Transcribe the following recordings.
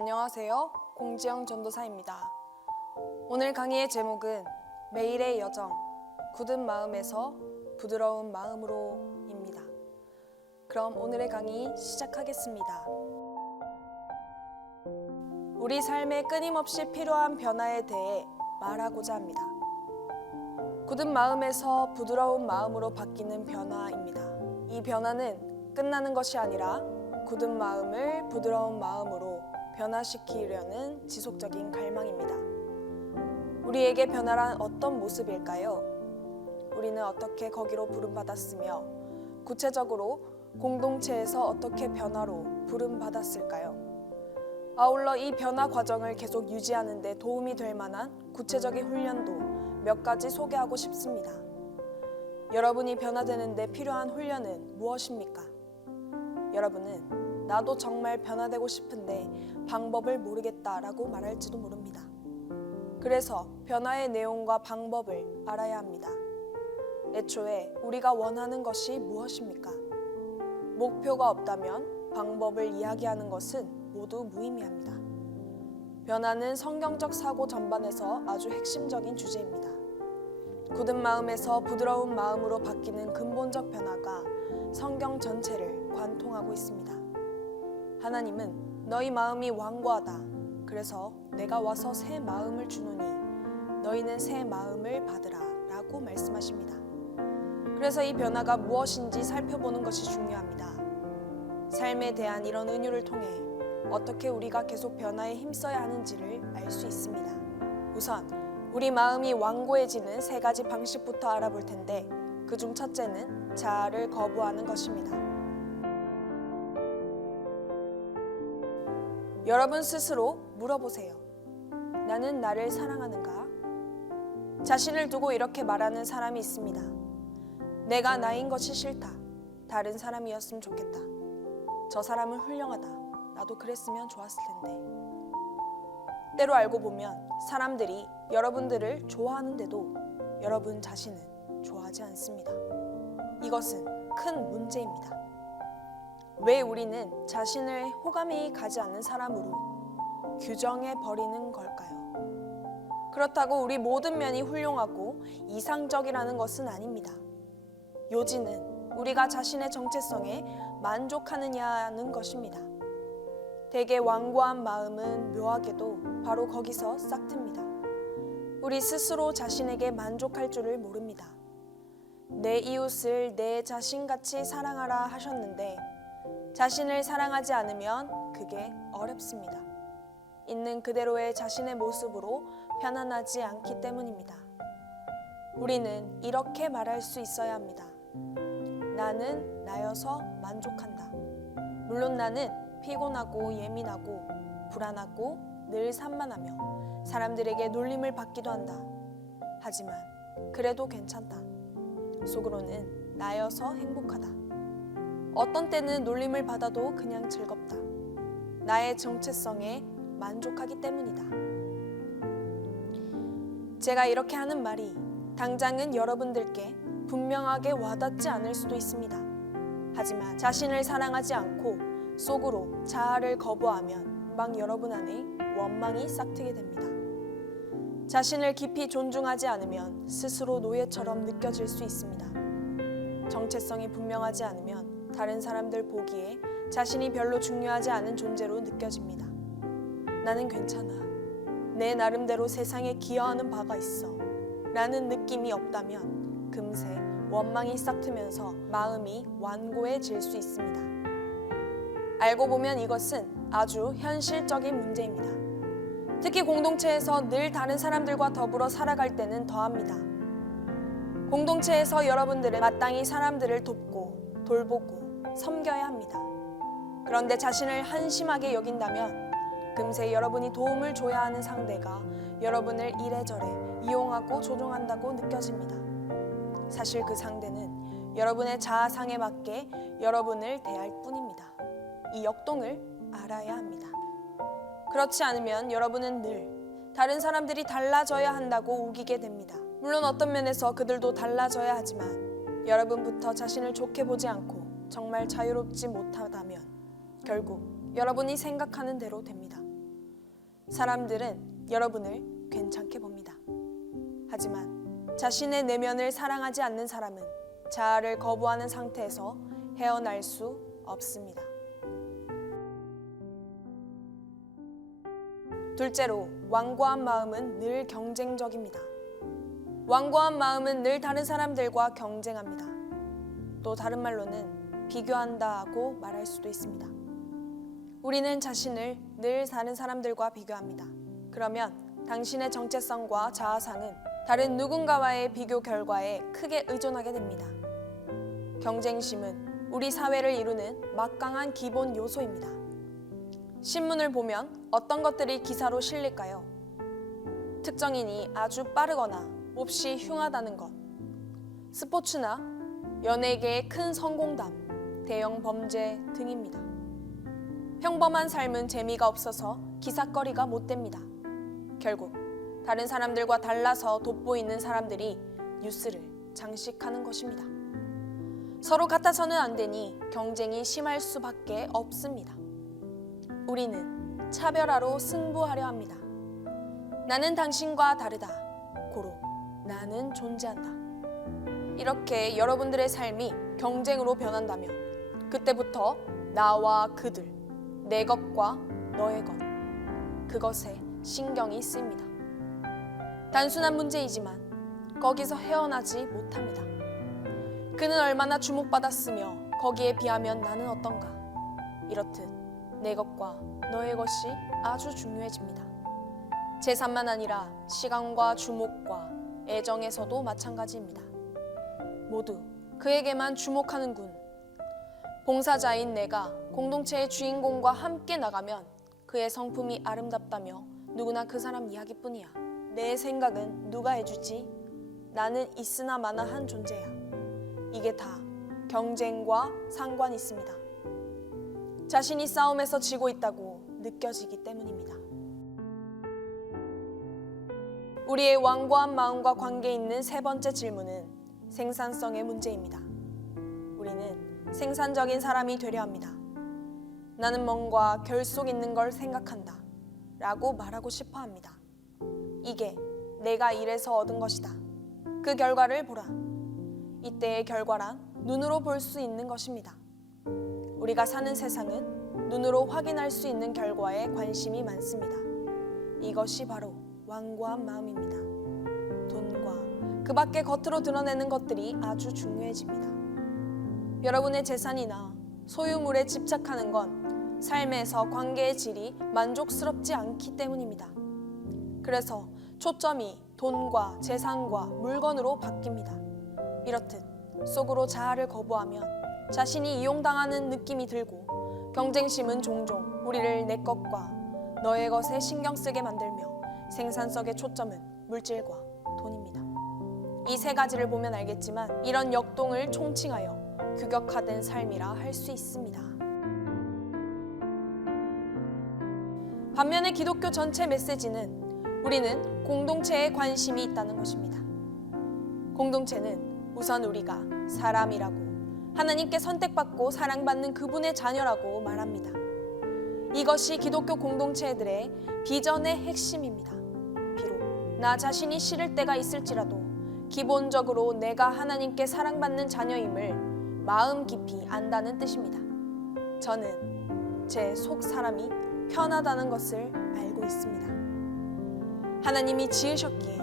안녕하세요. 공지영 전도사입니다. 오늘 강의의 제목은 매일의 여정, 굳은 마음에서 부드러운 마음으로입니다. 그럼 오늘의 강의 시작하겠습니다. 우리 삶에 끊임없이 필요한 변화에 대해 말하고자 합니다. 굳은 마음에서 부드러운 마음으로 바뀌는 변화입니다. 이 변화는 끝나는 것이 아니라 굳은 마음을 부드러운 마음으로 변화시키려는 지속적인 갈망입니다. 우리에게 변화란 어떤 모습일까요? 우리는 어떻게 거기로 부름받았으며 구체적으로 공동체에서 어떻게 변화로 부름받았을까요? 아울러 이 변화 과정을 계속 유지하는 데 도움이 될 만한 구체적인 훈련도 몇 가지 소개하고 싶습니다. 여러분이 변화되는 데 필요한 훈련은 무엇입니까? 여러분은 나도 정말 변화되고 싶은데 방법을 모르겠다라고 말할지도 모릅니다. 그래서 변화의 내용과 방법을 알아야 합니다. 애초에 우리가 원하는 것이 무엇입니까? 목표가 없다면 방법을 이야기하는 것은 모두 무의미합니다. 변화는 성경적 사고 전반에서 아주 핵심적인 주제입니다. 굳은 마음에서 부드러운 마음으로 바뀌는 근본적 변화가 성경 전체를 관통하고 있습니다. 하나님은 너희 마음이 완고하다. 그래서 내가 와서 새 마음을 주노니 너희는 새 마음을 받으라 라고 말씀하십니다. 그래서 이 변화가 무엇인지 살펴보는 것이 중요합니다. 삶에 대한 이런 은유를 통해 어떻게 우리가 계속 변화에 힘써야 하는지를 알 수 있습니다. 우선 우리 마음이 완고해지는 세 가지 방식부터 알아볼 텐데 그중 첫째는 자아를 거부하는 것입니다. 여러분 스스로 물어보세요. 나는 나를 사랑하는가? 자신을 두고 이렇게 말하는 사람이 있습니다. 내가 나인 것이 싫다. 다른 사람이었으면 좋겠다. 저 사람은 훌륭하다. 나도 그랬으면 좋았을 텐데. 때로 알고 보면 사람들이 여러분들을 좋아하는데도 여러분 자신은 좋아하지 않습니다. 이것은 큰 문제입니다. 왜 우리는 자신을 호감이 가지 않는 사람으로 규정해 버리는 걸까요? 그렇다고 우리 모든 면이 훌륭하고 이상적이라는 것은 아닙니다. 요지는 우리가 자신의 정체성에 만족하느냐는 것입니다. 대개 완고한 마음은 묘하게도 바로 거기서 싹틉니다. 우리 스스로 자신에게 만족할 줄을 모릅니다. 내 이웃을 내 자신같이 사랑하라 하셨는데 자신을 사랑하지 않으면 그게 어렵습니다. 있는 그대로의 자신의 모습으로 편안하지 않기 때문입니다. 우리는 이렇게 말할 수 있어야 합니다. 나는 나여서 만족한다. 물론 나는 피곤하고 예민하고 불안하고 늘 산만하며 사람들에게 놀림을 받기도 한다. 하지만 그래도 괜찮다. 속으로는 나여서 행복하다. 어떤 때는 놀림을 받아도 그냥 즐겁다. 나의 정체성에 만족하기 때문이다. 제가 이렇게 하는 말이 당장은 여러분들께 분명하게 와닿지 않을 수도 있습니다. 하지만 자신을 사랑하지 않고 속으로 자아를 거부하면 막 여러분 안에 원망이 싹트게 됩니다. 자신을 깊이 존중하지 않으면 스스로 노예처럼 느껴질 수 있습니다. 정체성이 분명하지 않으면 다른 사람들 보기에 자신이 별로 중요하지 않은 존재로 느껴집니다. 나는 괜찮아. 내 나름대로 세상에 기여하는 바가 있어. 라는 느낌이 없다면 금세 원망이 싹트면서 마음이 완고해질 수 있습니다. 알고 보면 이것은 아주 현실적인 문제입니다. 특히 공동체에서 늘 다른 사람들과 더불어 살아갈 때는 더합니다. 공동체에서 여러분들은 마땅히 사람들을 돕고 돌보고 섬겨야 합니다. 그런데 자신을 한심하게 여긴다면 금세 여러분이 도움을 줘야 하는 상대가 여러분을 이래저래 이용하고 조종한다고 느껴집니다. 사실 그 상대는 여러분의 자아상에 맞게 여러분을 대할 뿐입니다. 이 역동을 알아야 합니다. 그렇지 않으면 여러분은 늘 다른 사람들이 달라져야 한다고 우기게 됩니다. 물론 어떤 면에서 그들도 달라져야 하지만 여러분부터 자신을 좋게 보지 않고 정말 자유롭지 못하다면 결국 여러분이 생각하는 대로 됩니다. 사람들은 여러분을 괜찮게 봅니다. 하지만 자신의 내면을 사랑하지 않는 사람은 자아를 거부하는 상태에서 헤어날 수 없습니다. 둘째로, 완고한 마음은 늘 경쟁적입니다. 완고한 마음은 늘 다른 사람들과 경쟁합니다. 또 다른 말로는 비교한다고 말할 수도 있습니다. 우리는 자신을 늘 다른 사람들과 비교합니다. 그러면 당신의 정체성과 자아상은 다른 누군가와의 비교 결과에 크게 의존하게 됩니다. 경쟁심은 우리 사회를 이루는 막강한 기본 요소입니다. 신문을 보면 어떤 것들이 기사로 실릴까요? 특정인이 아주 빠르거나 몹시 흉하다는 것, 스포츠나 연예계의 큰 성공담, 대형 범죄 등입니다. 평범한 삶은 재미가 없어서 기사거리가 못 됩니다. 결국 다른 사람들과 달라서 돋보이는 사람들이 뉴스를 장식하는 것입니다. 서로 같아서는 안 되니 경쟁이 심할 수밖에 없습니다. 우리는 차별화로 승부하려 합니다. 나는 당신과 다르다. 고로 나는 존재한다. 이렇게 여러분들의 삶이 경쟁으로 변한다면 그때부터 나와 그들, 내 것과 너의 것, 그것에 신경이 쓰입니다. 단순한 문제이지만 거기서 헤어나지 못합니다. 그는 얼마나 주목받았으며 거기에 비하면 나는 어떤가. 이렇듯 내 것과 너의 것이 아주 중요해집니다. 재산만 아니라 시간과 주목과 애정에서도 마찬가지입니다. 모두 그에게만 주목하는군. 봉사자인 내가 공동체의 주인공과 함께 나가면 그의 성품이 아름답다며 누구나 그 사람 이야기뿐이야. 내 생각은 누가 해주지? 나는 있으나 마나 한 존재야. 이게 다 경쟁과 상관이 있습니다. 자신이 싸움에서 지고 있다고 느껴지기 때문입니다. 우리의 완고한 마음과 관계 있는 세 번째 질문은 생산성의 문제입니다. 우리는 생산적인 사람이 되려 합니다. 나는 뭔가 결속 있는 걸 생각한다 라고 말하고 싶어 합니다. 이게 내가 이래서 얻은 것이다. 그 결과를 보라. 이때의 결과란 눈으로 볼 수 있는 것입니다. 우리가 사는 세상은 눈으로 확인할 수 있는 결과에 관심이 많습니다. 이것이 바로 완고한 마음입니다. 돈과 그 밖에 겉으로 드러내는 것들이 아주 중요해집니다. 여러분의 재산이나 소유물에 집착하는 건 삶에서 관계의 질이 만족스럽지 않기 때문입니다. 그래서 초점이 돈과 재산과 물건으로 바뀝니다. 이렇듯 속으로 자아를 거부하면 자신이 이용당하는 느낌이 들고 경쟁심은 종종 우리를 내 것과 너의 것에 신경 쓰게 만들며 생산성의 초점은 물질과 돈입니다. 이 세 가지를 보면 알겠지만 이런 역동을 총칭하여 규격화된 삶이라 할 수 있습니다. 반면에 기독교 전체 메시지는 우리는 공동체에 관심이 있다는 것입니다. 공동체는 우선 우리가 사람이라고 하나님께 선택받고 사랑받는 그분의 자녀라고 말합니다. 이것이 기독교 공동체들의 비전의 핵심입니다. 비록 나 자신이 싫을 때가 있을지라도 기본적으로 내가 하나님께 사랑받는 자녀임을 마음 깊이 안다는 뜻입니다. 저는 제 속 사람이 편하다는 것을 알고 있습니다. 하나님이 지으셨기에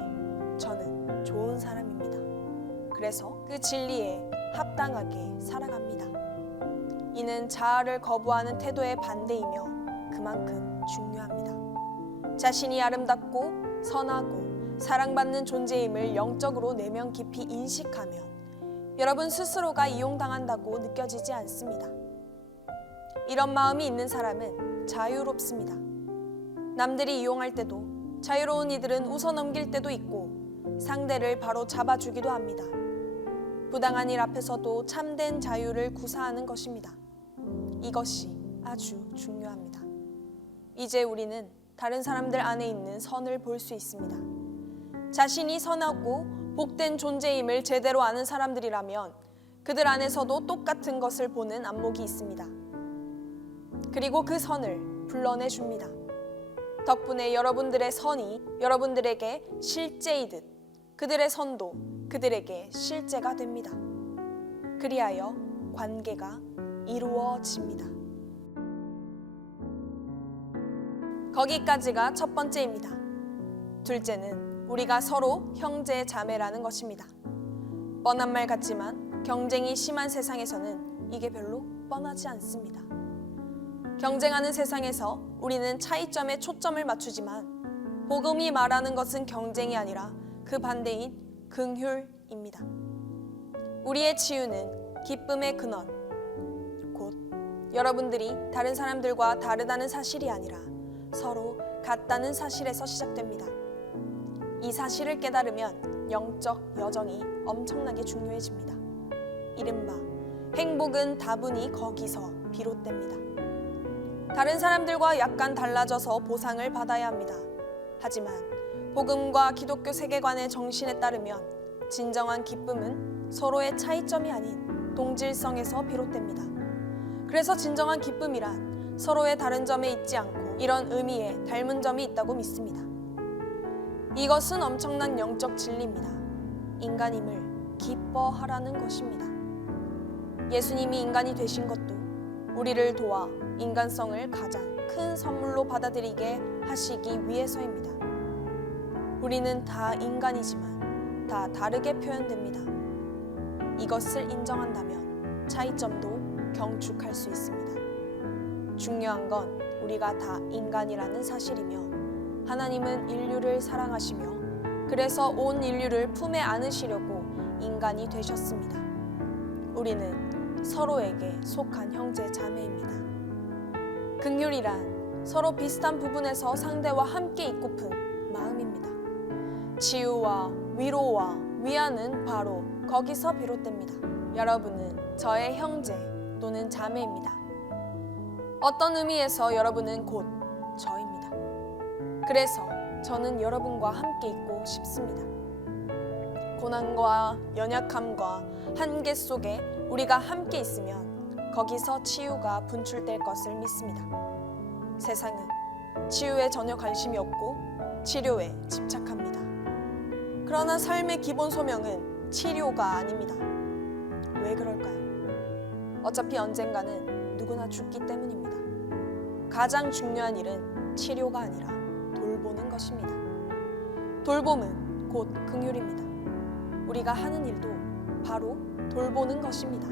저는 좋은 사람입니다. 그래서 그 진리에 합당하게 살아갑니다. 이는 자아를 거부하는 태도의 반대이며 그만큼 중요합니다. 자신이 아름답고 선하고 사랑받는 존재임을 영적으로 내면 깊이 인식하면 여러분 스스로가 이용당한다고 느껴지지 않습니다. 이런 마음이 있는 사람은 자유롭습니다. 남들이 이용할 때도 자유로운 이들은 웃어넘길 때도 있고 상대를 바로 잡아주기도 합니다. 부당한 일 앞에서도 참된 자유를 구사하는 것입니다. 이것이 아주 중요합니다. 이제 우리는 다른 사람들 안에 있는 선을 볼 수 있습니다. 자신이 선하고 복된 존재임을 제대로 아는 사람들이라면 그들 안에서도 똑같은 것을 보는 안목이 있습니다. 그리고 그 선을 불러내 줍니다. 덕분에 여러분들의 선이 여러분들에게 실제이듯 그들의 선도 그들에게 실제가 됩니다. 그리하여 관계가 이루어집니다. 거기까지가 첫 번째입니다. 둘째는 우리가 서로 형제 자매라는 것입니다. 뻔한 말 같지만 경쟁이 심한 세상에서는 이게 별로 뻔하지 않습니다. 경쟁하는 세상에서 우리는 차이점에 초점을 맞추지만 복음이 말하는 것은 경쟁이 아니라 그 반대인 긍휼입니다. 우리의 치유는 기쁨의 근원, 곧 여러분들이 다른 사람들과 다르다는 사실이 아니라 서로 같다는 사실에서 시작됩니다. 이 사실을 깨달으면 영적 여정이 엄청나게 중요해집니다. 이른바 행복은 다분히 거기서 비롯됩니다. 다른 사람들과 약간 달라져서 보상을 받아야 합니다. 하지만 복음과 기독교 세계관의 정신에 따르면 진정한 기쁨은 서로의 차이점이 아닌 동질성에서 비롯됩니다. 그래서 진정한 기쁨이란 서로의 다른 점에 있지 않고 이런 의미에 닮은 점이 있다고 믿습니다. 이것은 엄청난 영적 진리입니다. 인간임을 기뻐하라는 것입니다. 예수님이 인간이 되신 것도 우리를 도와 인간성을 가장 큰 선물로 받아들이게 하시기 위해서입니다. 우리는 다 인간이지만 다 다르게 표현됩니다. 이것을 인정한다면 차이점도 경축할 수 있습니다. 중요한 건 우리가 다 인간이라는 사실이며 하나님은 인류를 사랑하시며 그래서 온 인류를 품에 안으시려고 인간이 되셨습니다. 우리는 서로에게 속한 형제 자매입니다. 긍휼이란 서로 비슷한 부분에서 상대와 함께 있고픈 마음입니다. 치유와 위로와 위안은 바로 거기서 비롯됩니다. 여러분은 저의 형제 또는 자매입니다. 어떤 의미에서 여러분은 곧 저입니다. 그래서 저는 여러분과 함께 있고 싶습니다. 고난과 연약함과 한계 속에 우리가 함께 있으면 거기서 치유가 분출될 것을 믿습니다. 세상은 치유에 전혀 관심이 없고 치료에 집착합니다. 그러나 삶의 기본 소명은 치료가 아닙니다. 왜 그럴까요? 어차피 언젠가는 누구나 죽기 때문입니다. 가장 중요한 일은 치료가 아니라 돌보는 것입니다. 돌봄은 곧 긍휼입니다. 우리가 하는 일도 바로 돌보는 것입니다.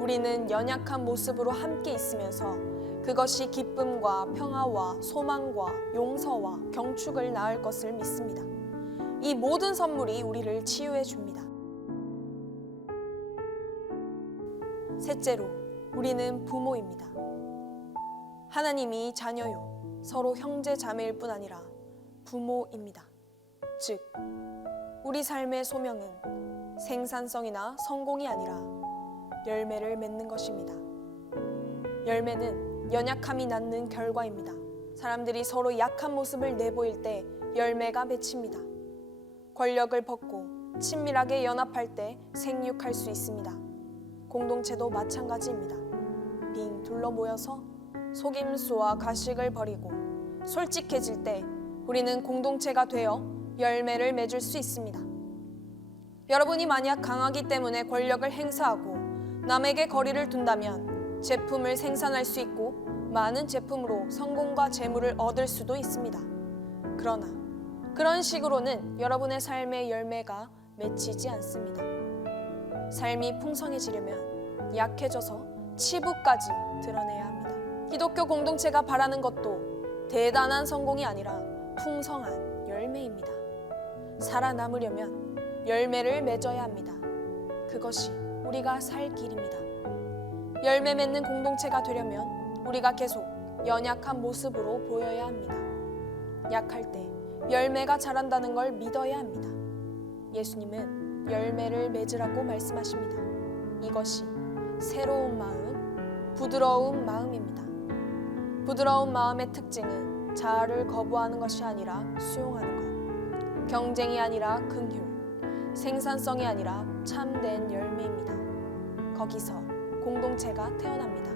우리는 연약한 모습으로 함께 있으면서 그것이 기쁨과 평화와 소망과 용서와 경축을 낳을 것을 믿습니다. 이 모든 선물이 우리를 치유해 줍니다. 셋째로, 우리는 부모입니다. 하나님이 자녀요, 서로 형제 자매일 뿐 아니라 부모입니다. 즉, 우리 삶의 소명은 생산성이나 성공이 아니라 열매를 맺는 것입니다. 열매는 연약함이 낳는 결과입니다. 사람들이 서로 약한 모습을 내보일 때 열매가 맺힙니다. 권력을 벗고 친밀하게 연합할 때 생육할 수 있습니다. 공동체도 마찬가지입니다. 빙 둘러 모여서 속임수와 가식을 버리고 솔직해질 때 우리는 공동체가 되어 열매를 맺을 수 있습니다. 여러분이 만약 강하기 때문에 권력을 행사하고 남에게 거리를 둔다면 제품을 생산할 수 있고 많은 제품으로 성공과 재물을 얻을 수도 있습니다. 그러나 그런 식으로는 여러분의 삶의 열매가 맺히지 않습니다. 삶이 풍성해지려면 약해져서 치부까지 드러내야 합니다. 기독교 공동체가 바라는 것도 대단한 성공이 아니라 풍성한 열매입니다. 살아남으려면 열매를 맺어야 합니다. 그것이 우리가 살 길입니다. 열매 맺는 공동체가 되려면 우리가 계속 연약한 모습으로 보여야 합니다. 약할 때 열매가 자란다는 걸 믿어야 합니다. 예수님은 열매를 맺으라고 말씀하십니다. 이것이 새로운 마음, 부드러운 마음입니다. 부드러운 마음의 특징은 자아를 거부하는 것이 아니라 수용하는 것, 경쟁이 아니라 긍휼, 생산성이 아니라 참된 열매입니다. 거기서 공동체가 태어납니다.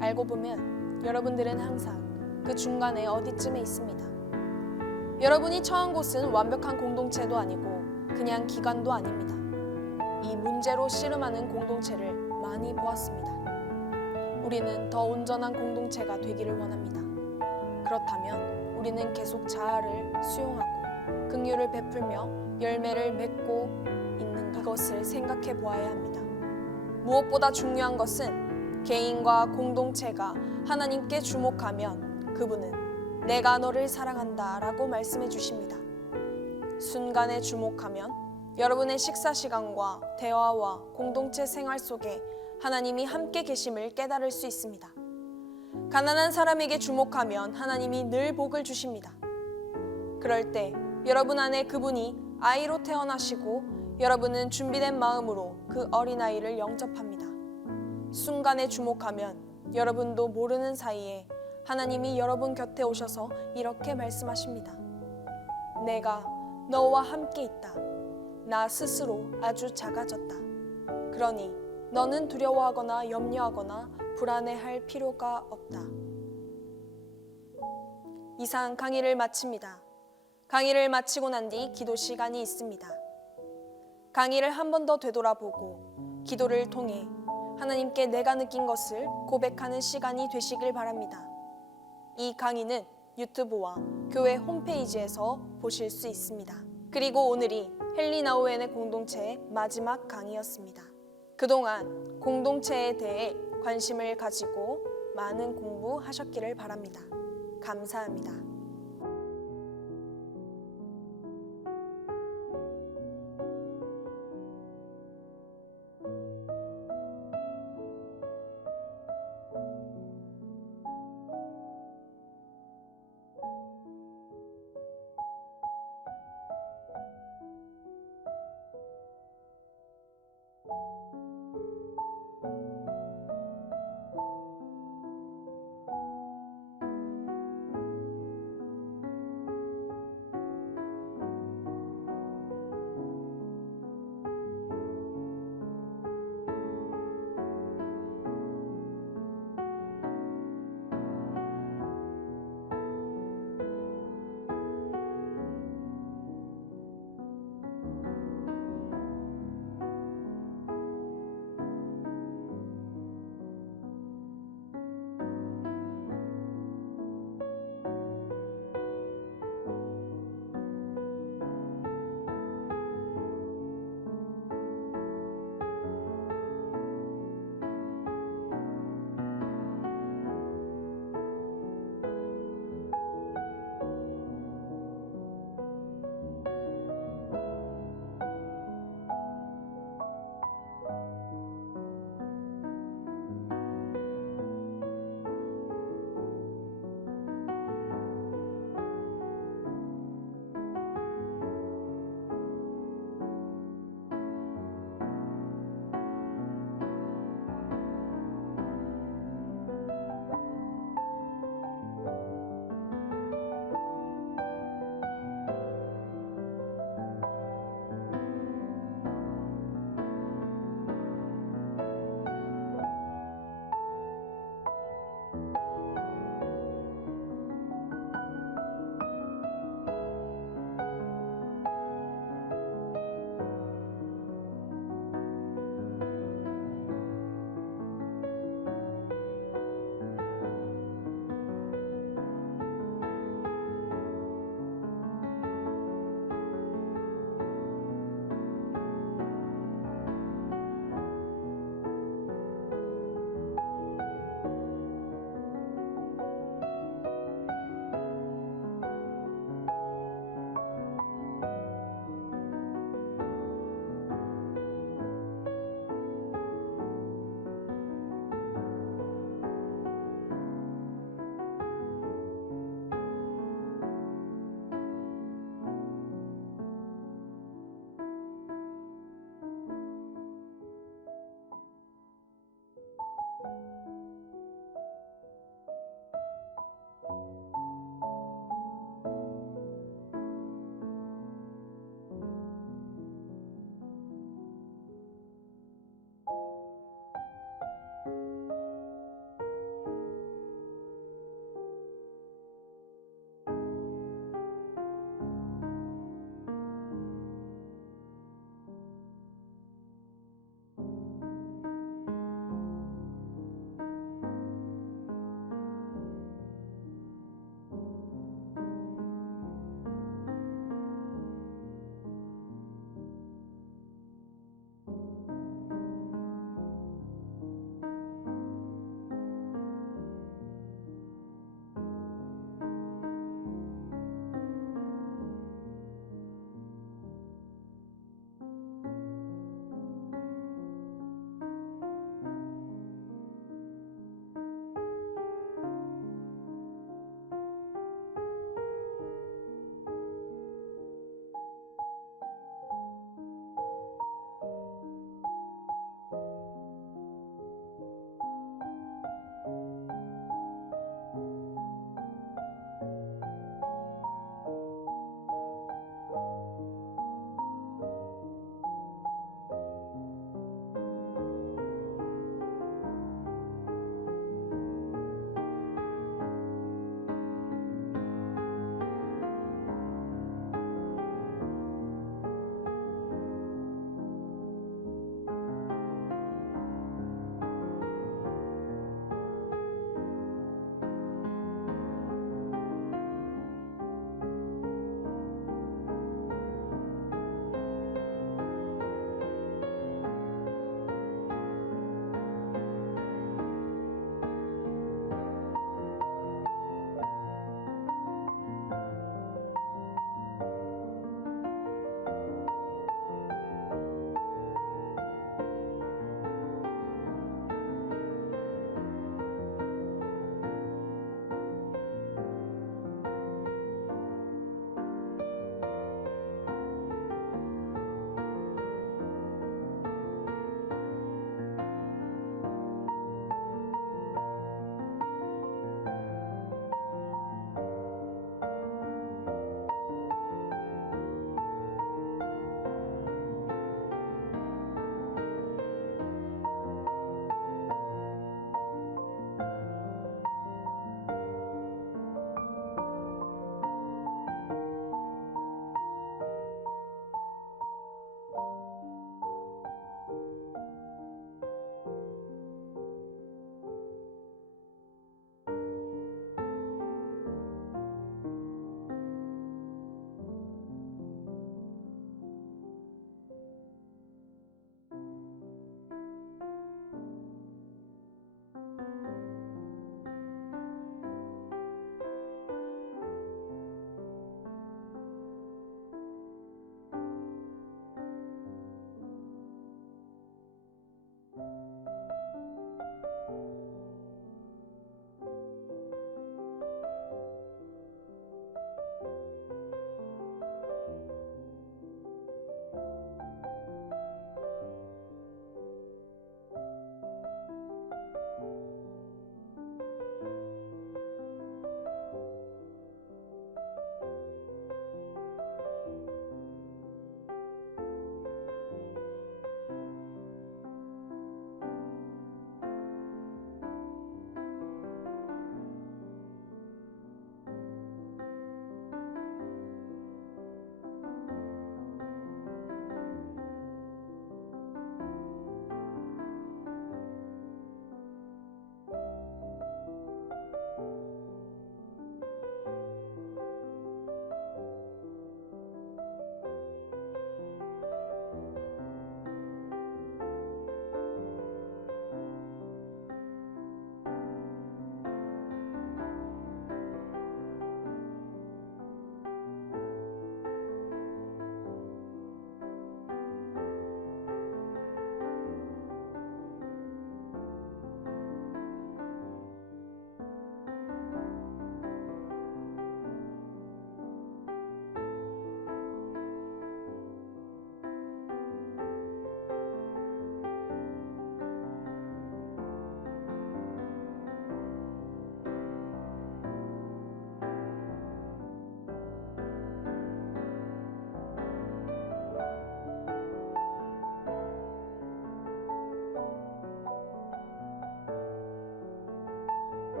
알고 보면 여러분들은 항상 그 중간에 어디쯤에 있습니다. 여러분이 처한 곳은 완벽한 공동체도 아니고 그냥 기관도 아닙니다. 이 문제로 씨름하는 공동체를 많이 보았습니다. 우리는 더 온전한 공동체가 되기를 원합니다. 그렇다면 우리는 계속 자아를 수용하고 긍휼을 베풀며 열매를 맺고 있는 이것을 생각해 보아야 합니다. 무엇보다 중요한 것은 개인과 공동체가 하나님께 주목하면 그분은 내가 너를 사랑한다 라고 말씀해 주십니다. 순간에 주목하면 여러분의 식사 시간과 대화와 공동체 생활 속에 하나님이 함께 계심을 깨달을 수 있습니다. 가난한 사람에게 주목하면 하나님이 늘 복을 주십니다. 그럴 때 여러분 안에 그분이 아이로 태어나시고 여러분은 준비된 마음으로 그 어린아이를 영접합니다. 순간에 주목하면 여러분도 모르는 사이에 하나님이 여러분 곁에 오셔서 이렇게 말씀하십니다. 내가 너와 함께 있다. 나 스스로 아주 작아졌다. 그러니 너는 두려워하거나 염려하거나 불안해할 필요가 없다. 이상 강의를 마칩니다. 강의를 마치고 난 뒤 기도 시간이 있습니다. 강의를 한 번 더 되돌아보고 기도를 통해 하나님께 내가 느낀 것을 고백하는 시간이 되시길 바랍니다. 이 강의는 유튜브와 교회 홈페이지에서 보실 수 있습니다. 그리고 오늘이 헨리 나우엔의 공동체의 마지막 강의였습니다. 그동안 공동체에 대해 관심을 가지고 많은 공부하셨기를 바랍니다. 감사합니다.